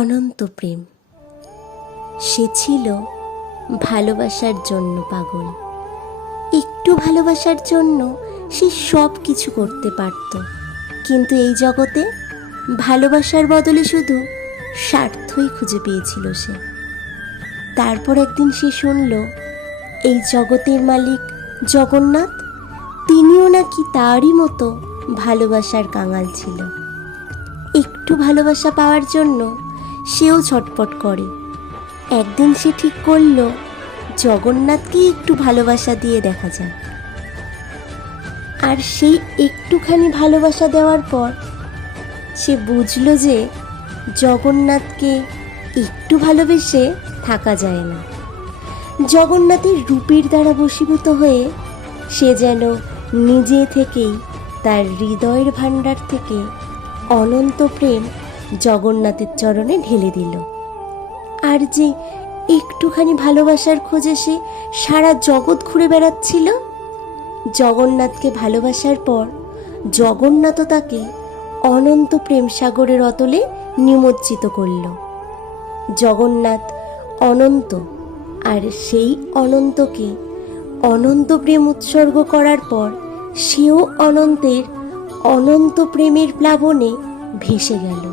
অনন্ত প্রেম। সে ছিল ভালোবাসার জন্য পাগল। একটু ভালোবাসার জন্য সে সব কিছু করতে পারত, কিন্তু এই জগতে ভালোবাসার বদলে শুধু স্বার্থই খুঁজে পেয়েছিল সে। তারপর একদিন সে শুনল এই জগতের মালিক জগন্নাথ, তিনিও নাকি তারই মতো ভালোবাসার কাঙাল ছিল। একটু ভালোবাসা পাওয়ার জন্য সেও ছটপট করে। একদিন সে ঠিক করল জগন্নাথকে একটু ভালোবাসা দিয়ে দেখা যাক। আর সেই একটুখানি ভালোবাসা দেওয়ার পর সে বুঝল যে জগন্নাথকে একটু ভালোবেসে থাকা যায় না। জগন্নাথের রূপের দ্বারা বশীভূত হয়ে সে যেন নিজে থেকেই তার হৃদয়ের ভাণ্ডার থেকে অনন্ত প্রেম জগন্নাথের চরণে ঢেলে দিল। আর যে একটুখানি ভালোবাসার খোঁজে সে সারা জগৎ ঘুরে বেড়াচ্ছিল, জগন্নাথকে ভালোবাসার পর জগন্নাথও তাকে অনন্ত প্রেম সাগরের অতলে নিমজ্জিত করল। জগন্নাথ অনন্ত, আর সেই অনন্তকে অনন্ত প্রেম উৎসর্গ করার পর সেও অনন্তের অনন্ত প্রেমের প্লাবনে ভেসে গেল।